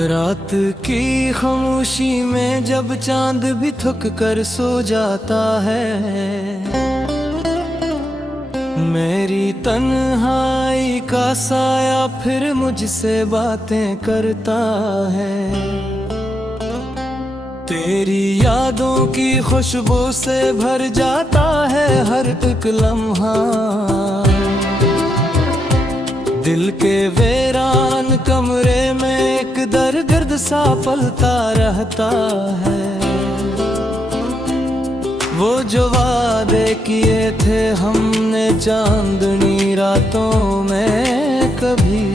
रात की खामोशी में जब चांद भी थक कर सो जाता है, मेरी तन्हाई का साया फिर मुझसे बातें करता है। तेरी यादों की खुशबू से भर जाता है हर एक लम्हा, दिल के वीरान कमरे में एक दर्द सा पलता रहता है। वो जो वादे किए थे हमने चांदनी रातों में कभी,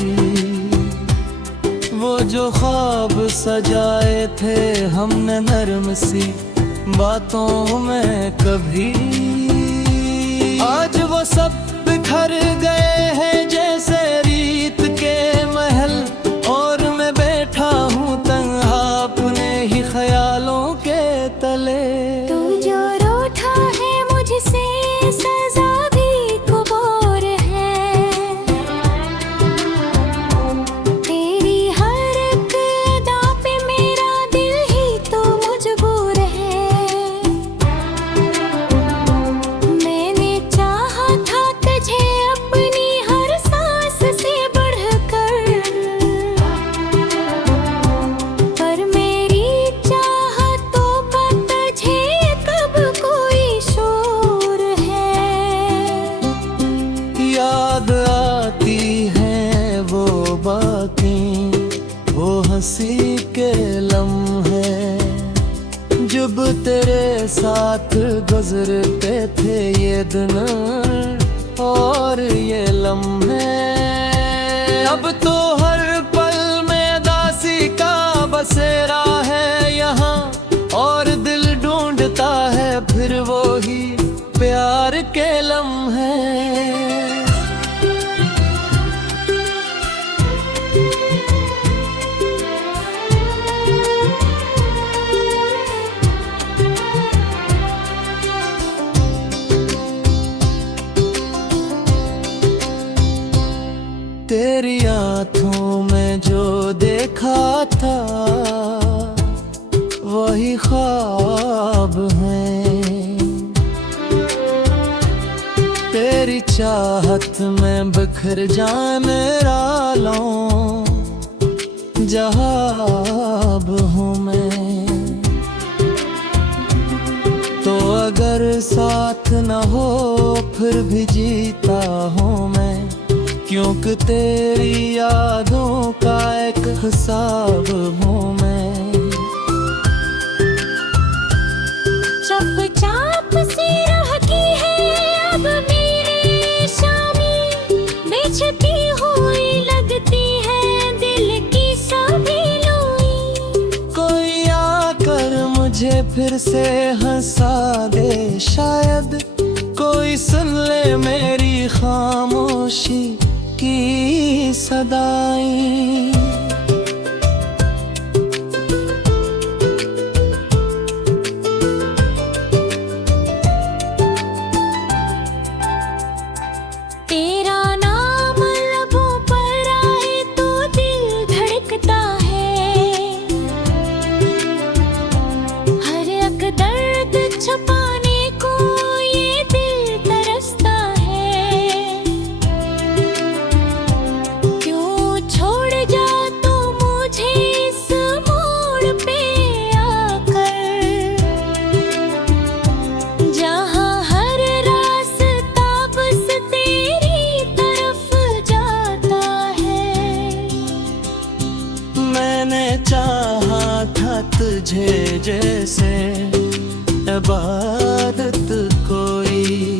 वो जो ख्वाब सजाए थे हमने नरम सी बातों में कभी, आज वो सब बिखर गए हैं जैसे रीत के महल, और मैं बैठा हूँ तन्हा अपने ही ख्यालों के तले। तू जो रूठा है मुझसे सजा भी कबूल है, तेरी हर एक अदा पे मेरा दिल ही तो मजबूर है। मैंने चाहा था तुझे अपनी हर सांस से बढ़कर, पर मेरी चाहतों का तुझे कब कोई शोर है। याद आती है वो बातें, वो हंसी के लम्हे जब तेरे साथ गुजरते थे ये दिन और ये लम्हे। अब तो हर पल में दासी का बसेरा है यहाँ, और दिल ढूंढता है फिर वो ही प्यार के लम्हे। तेरी आँखों में जो देखा था वही ख्वाब है, तेरी चाहत में बिखर जाए मेरा लौं जहाब हूँ मैं। तो अगर साथ न हो फिर भी जीता हूँ मैं, क्योंकि तेरी यादों का एक हिसाब हूँ मैं। चुपचाप सी रहती है अब मेरी शामी, बेचती हुई लगती है दिल की सभी लोई। कोई आकर मुझे फिर से हंसा दे, शायद कोई सुन ले मेरी खामोशी की सदाएं। तेरा नाम लबों पर आए तो दिल धड़कता है, हर एक दर्द छुपाने को ये दिल तरसता है। क्यों छोड़ जा तू मुझे इस मोड़ पे आकर, जहाँ हर रास्ता बस तेरी तरफ जाता है। मैंने चाहा था तुझे जैसे इबादत कोई,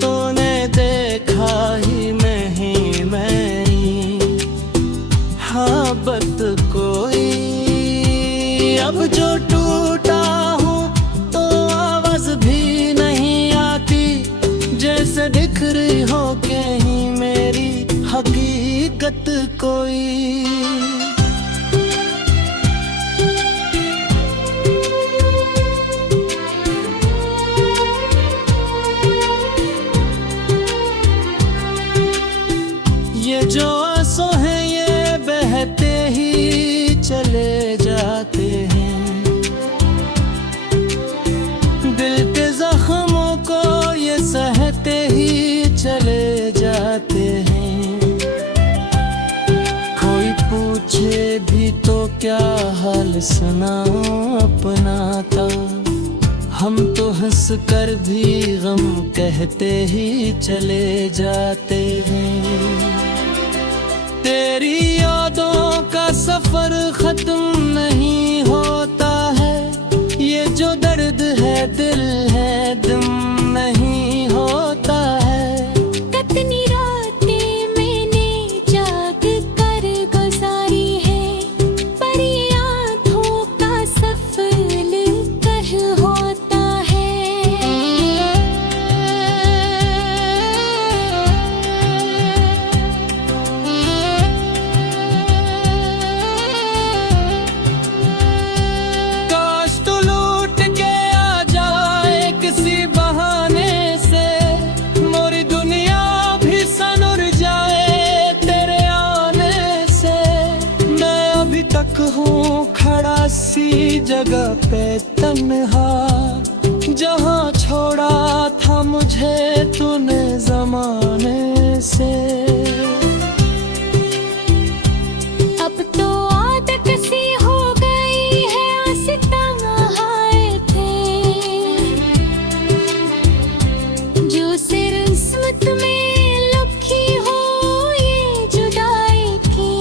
तूने देखा ही नहीं मेरी मोहब्बत कोई। अब जो टूटा हूँ तो आवाज भी नहीं आती, जैसे बिखरी हो कहीं मेरी हकीकत कोई। ये जो आंसू हैं ये बहते ही पूछे भी तो क्या हाल सुना अपना था। हम तो हंस कर भी गम कहते ही चले जाते हैं। तेरी यादों का सफर खत्म नहीं होता है, ये जो दर्द है दिल है दम नहीं होता है। कितनी रातें मैंने जाग कर गुजारी है, पर ये आँखों का सफल कर होता है। काश तू लूट के आ जाए किसी बहाने से, मोरी दुनिया भी सनुर जाए तेरे आने से। मैं अभी तक हूँ खड़ा सी जगह पे तन्हा, जहाँ छोड़ा था मुझे तूने जमाने से। अब तो आदत सी हो गई है आए थे, जो सिर किस्मत में लिखी हो ये जुदाई की।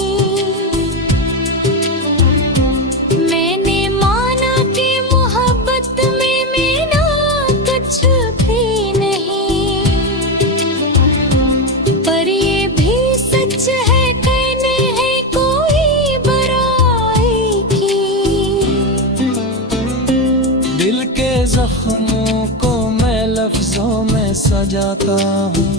मैंने माना कि मोहब्बत में मेरा कुछ भी नहीं, पर ये भी सच है कहने है कोई बुराई की। दिल के जख्मों को मैं लफ्जों में सजाता हूँ,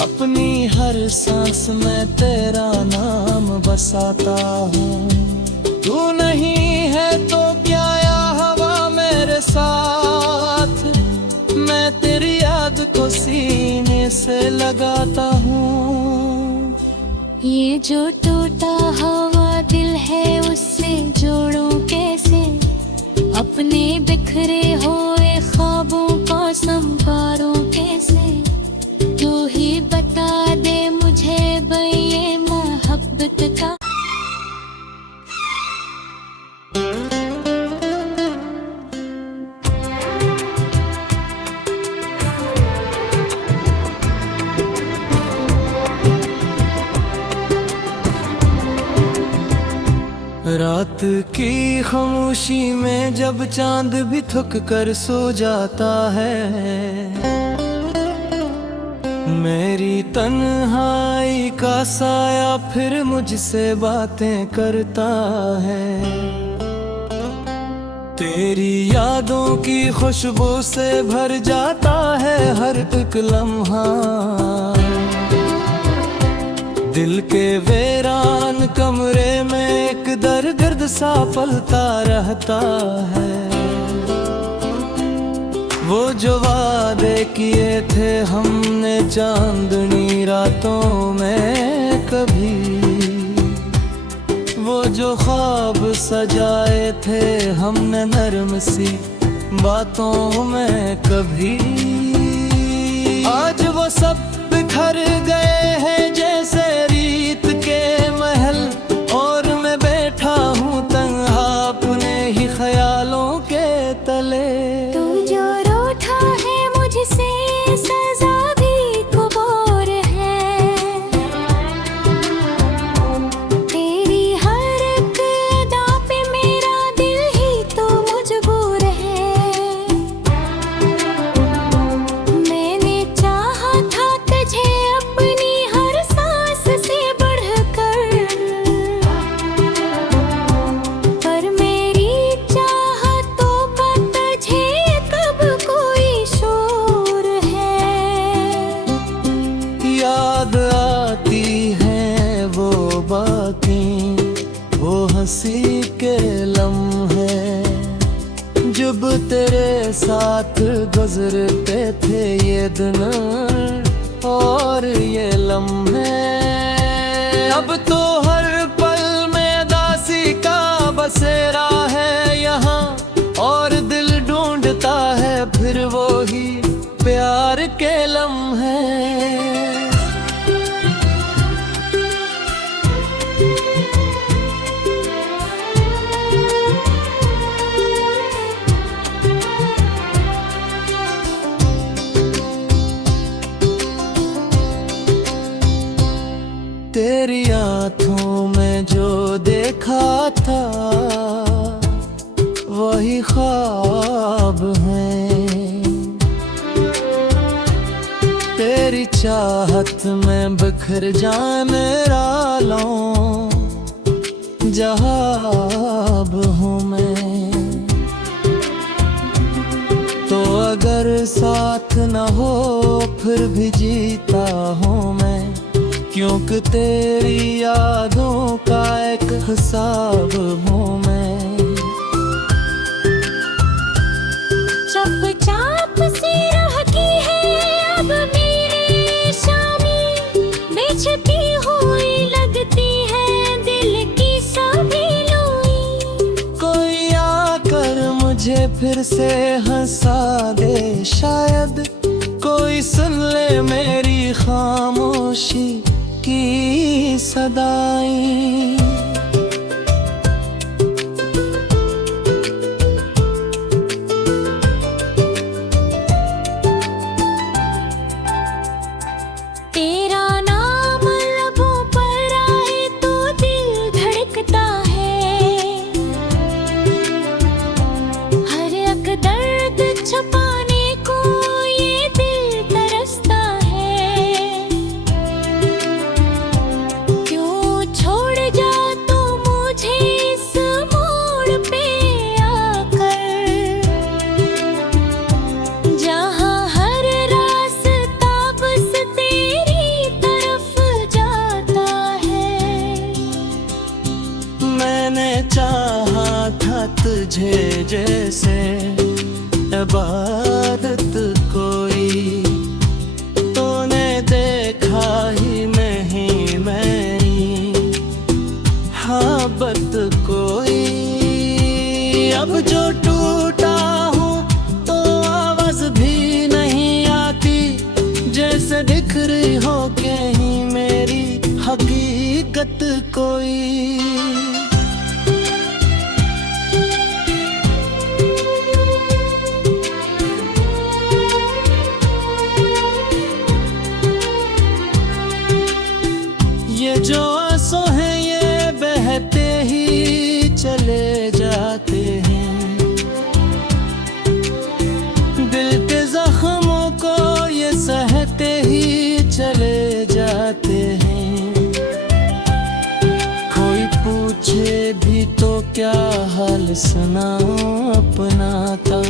अपनी हर सांस में तेरा नाम बसाता हूँ। तू नहीं है तो क्या या हवा मेरे साथ, मैं तेरी याद को सीने से लगाता हूँ। ये जो टूटा हुआ दिल है उससे जोड़ूं कैसे, अपने बिखरे हुए ख्वाबों को संवारूं कैसे। तू ही बता दे मुझे ये मोहब्बत का रात की खामोशी में जब चांद भी थक कर सो जाता है, मेरी तन्हाई का साया फिर मुझसे बातें करता है। तेरी यादों की खुशबू से भर जाता है हर एक लम्हा, दिल के वीरान कमरे में एक दर्द सा पलता रहता है। वो जो वादे किए थे हमने चांदनी रातों में कभी, वो जो ख्वाब सजाए थे हमने नरम सी बातों में कभी, आज वो सब बिखर गए हैं जैसे रीत के महल, और मैं बैठा हूँ तन्हा अपने ही ख्यालों के तले। तू जो रूठा है मुझसे सजा भी कबूल है, तेरी हर एक अदा पे मेरा दिल ही तो मजबूर है। मैंने चाहा था तुझे अपनी हर सांस से बढ़कर, पर मेरी चाहतों का तुझे कब कोई शोर है। याद आती है वो बातें, वो हंसी के लम्हे, जब तेरे साथ गुजरते थे ये दिन और ये लम्हे। अब तो हर पल में दासी का बसेरा है यहाँ, और दिल ढूंढता है फिर वो ही प्यार के लम्हे। बिखर जाए मेरा लौं जहाँ अब हूँ मैं। तो अगर साथ न हो फिर भी जीता हूँ मैं, क्योंकि तेरी यादों का एक हिसाब हूँ मैं। चुपचाप सी रहती है अब मेरी शामी, बेचती हुई लगती है दिल की सभी लोई। कोई आकर मुझे फिर से हंसा दे, शायद कोई सुन ले मेरी खामोशी की सदाएं। तेरा नाम लबों पर आए तो दिल धड़कता है, हर एक दर्द छुपाने को ये दिल तरसता है। क्यों छोड़ जा तू मुझे इस मोड़ पे आकर, जहाँ हर रास्ता बस तेरी तरफ जाता है। मैंने चाहा था तुझे जैसे इबादत कोई, तूने देखा ही नहीं मेरी मोहब्बत कोई। अब जो टूटा हूँ तो आवाज भी नहीं आती, जैसे बिखरी हो कहीं मेरी हकीकत कोई। ये जो आंसू हैं ये बहते ही चले जाते हैं, दिल के जख्मों को ये सहते ही चले जाते हैं। कोई पूछे भी तो क्या हाल सुनाऊं अपना था,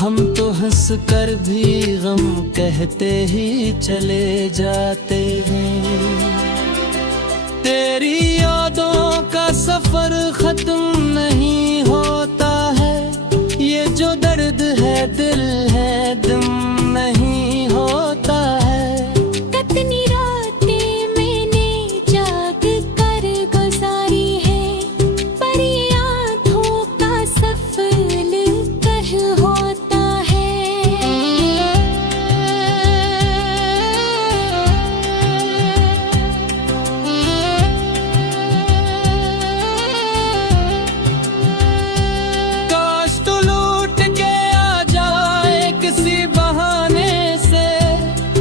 हम तो हंस कर भी गम कहते ही चले जाते हैं। तेरी यादों का सफर खत्म नहीं होता है, ये जो दर्द है दिल है दम नहीं होता है। कितनी रातें मैंने जाग कर गुजारी है, पर ये आँखों का सफल कर होता है। काश तू लूट के आ जाए किसी बहाने से,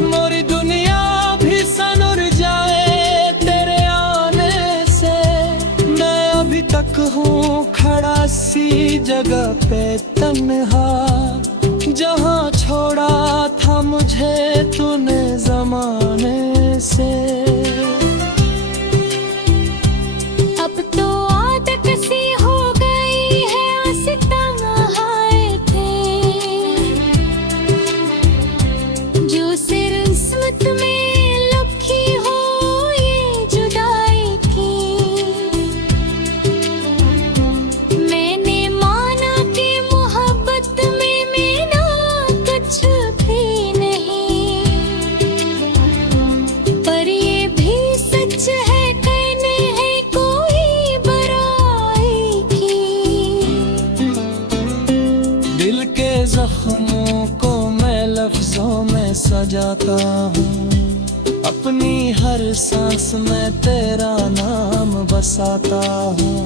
मोरी दुनिया भी सनुर जाए तेरे आने से। मैं अभी तक हूँ खड़ा सी जगह पे तन्हा, जहाँ छोड़ा था मुझे तूने जमाने से। अब तो आदत सी हो गई है आस्ताहाए थे, जो सिर किस्मत में लिखी हो ये जुदाई की। मैंने माना कि मोहब्बत में मेरा कुछ भी नहीं, पर ये भी सच है कहने है कोई बुराई की। दिल के जख्मों को मैं लफ्जों में सजाता हूँ, अपनी हर सांस में तेरा नाम बसाता हूँ।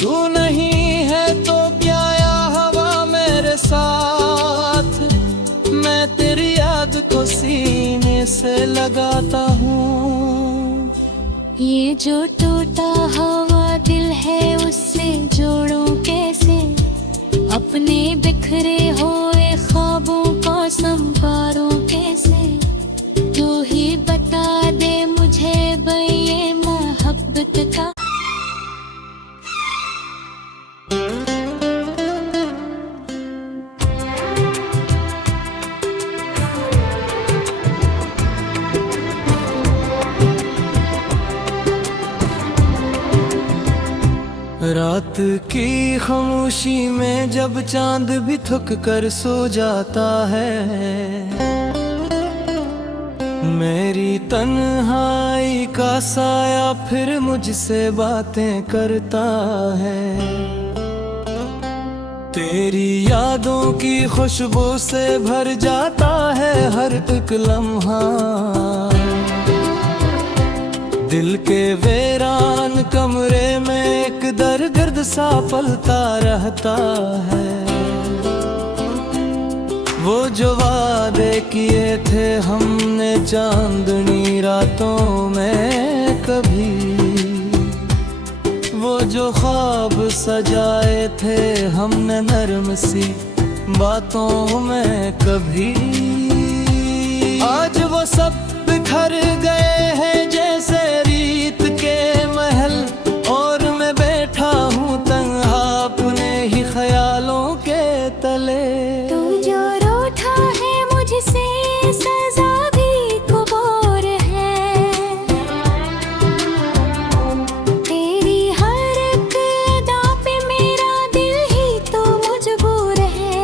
तू नहीं है तो क्या या हवा मेरे साथ, मैं तेरी याद को सीने से लगाता हूँ। ये जो टूटा हुआ दिल है उससे जोड़ूं कैसे, अपने बिखरे हुए ख्वाबों को संवारूं कैसे। तू ही बता दे रात की खामोशी में जब चांद भी थक कर सो जाता है, मेरी तन्हाई का साया फिर मुझसे बातें करता है। तेरी यादों की खुशबू से भर जाता है हर एक लम्हा, दिल के वीरान कमरे में एक दर्द सा पलता रहता है। वो जो वादे किए थे हमने चांदनी रातों में कभी, वो जो ख्वाब सजाए थे हमने नरम सी बातों में कभी, आज वो सब बिखर गए हैं जैसे रीत के महल, और मैं बैठा हूँ तन्हा अपने ही ख्यालों के तले। तू जो रूठा है मुझसे सजा भी कबूल है, तेरी हर एक अदा पे मेरा दिल ही तो मजबूर है।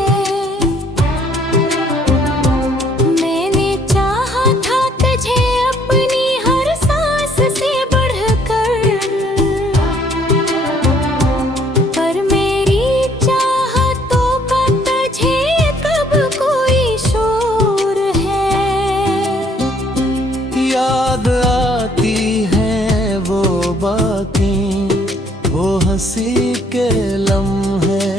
मैंने चाहा था तुझे अपनी हर सांस से बढ़कर, पर मेरी चाहतों का तुझे कब कोई शोर है। याद आती है वो बातें, वो हंसी के लम्हे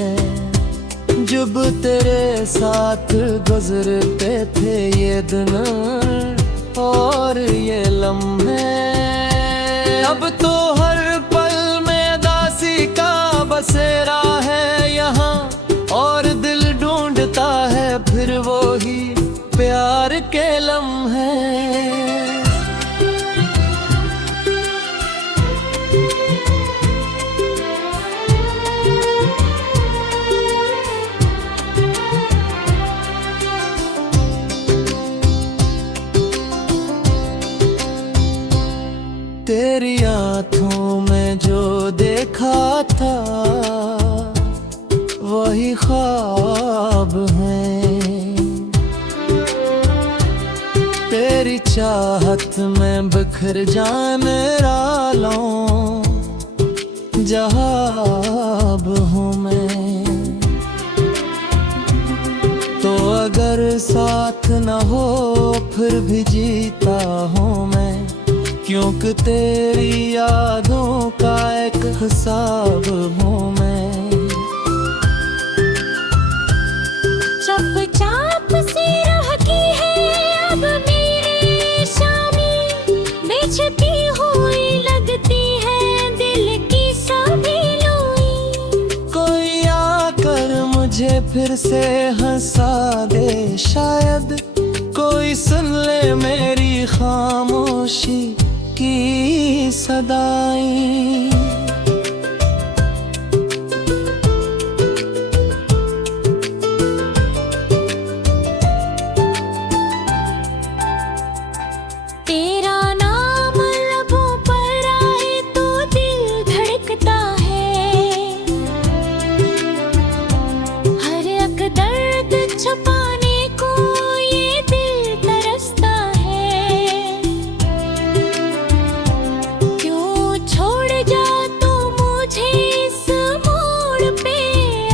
जब तेरे साथ गुजरते थे ये दिन और ये लम्हे। अब तो हर पल में दासी का बसेरा है यहाँ, और दिल ढूंढता है फिर वो ही प्यार के लम्हे। तेरी आँखों में जो देखा था वही ख्वाब है, तेरी चाहत में बिखर जाए मेरा लौं जहाब हूँ मैं। तो अगर साथ न हो फिर भी जीता हूँ मैं, क्योंकि तेरी यादों का एक हिसाब हूँ मैं। चुपचाप सी रहती है अब मेरे शामी, बेचती हुई लगती है दिल की सभी लोई। कोई आकर मुझे फिर से हंसा दे, शायद कोई सुन ले मेरी खामोशी की सदाई। तेरा नाम लबों पर आए तो दिल धड़कता है, हर एक दर्द छुपाने को ये दिल तरसता है। क्यों छोड़ जा तू मुझे इस मोड़ पे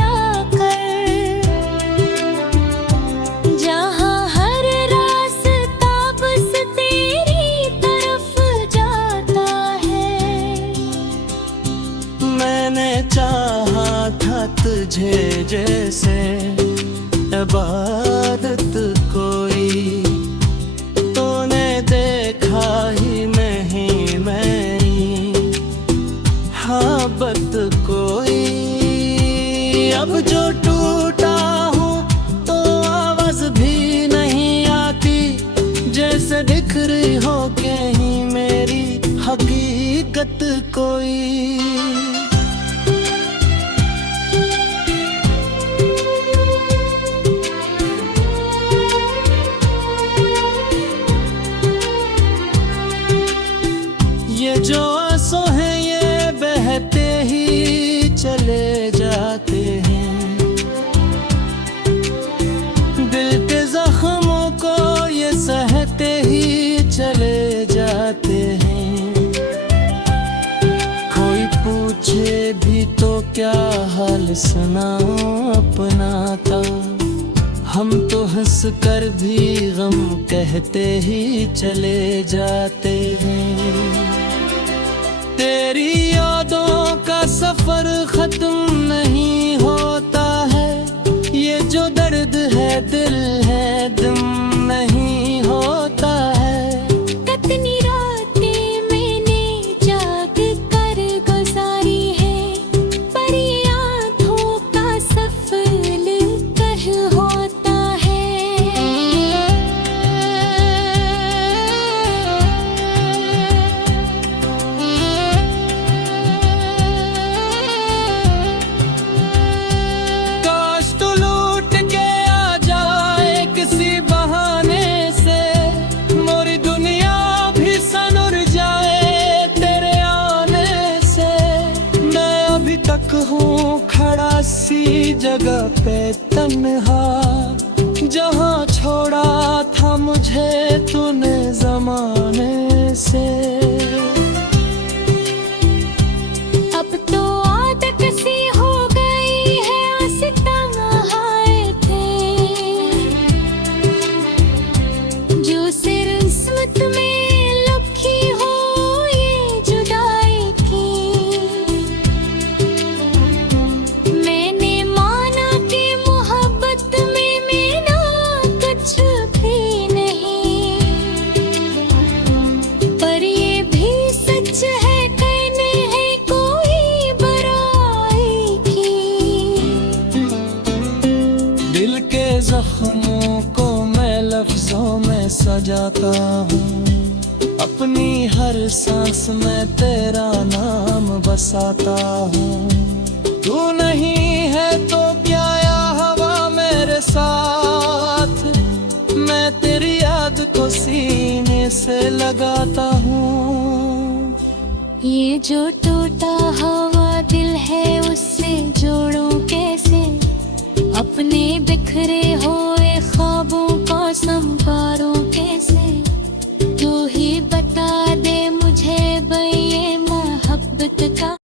आकर, जहाँ हर रास्ता बस तेरी तरफ जाता है। मैंने चाहा था तुझे जैसे इबादत कोई, तूने देखा ही नहीं मेरी मोहब्बत कोई। अब जो टूटा हूँ तो आवाज भी नहीं आती, जैसे बिखरी हो कहीं मेरी हकीकत कोई। ये जो आंसू हैं ये बहते ही पूछे भी तो क्या हाल सुना अपना था। हम तो हंस कर भी गम कहते ही चले जाते हैं। तेरी यादों का सफर खत्म नहीं होता है, ये जो दर्द है दिल है दम नहीं होता है। कितनी रातें मैंने जाग कर गुजारी है, पर ये आँखों का सफल कर होता है। काश तू लूट के आ जाए किसी बहाने से, मोरी दुनिया भी सनुर जाए तेरे आने से। मैं अभी तक हूँ खड़ा सी जगह पे तन्हा, जहाँ छोड़ा था मुझे तूने जमाने से। अब तो आदत सी हो गई है आए थे, जो सिर किस्मत में लिखी हो ये जुदाई की। मैंने माना कि मोहब्बत में मेरा कुछ भी नहीं, पर ये भी सच है कहने है कोई बुराई की। दिल के जख्मों को मैं लफ्जों में सजाता हूँ, अपनी हर सांस में तेरा नाम बसाता हूँ। तू नहीं है तो क्या या हवा मेरे साथ, मैं तेरी याद को सीने से लगाता हूँ। ये जो टूटा हवा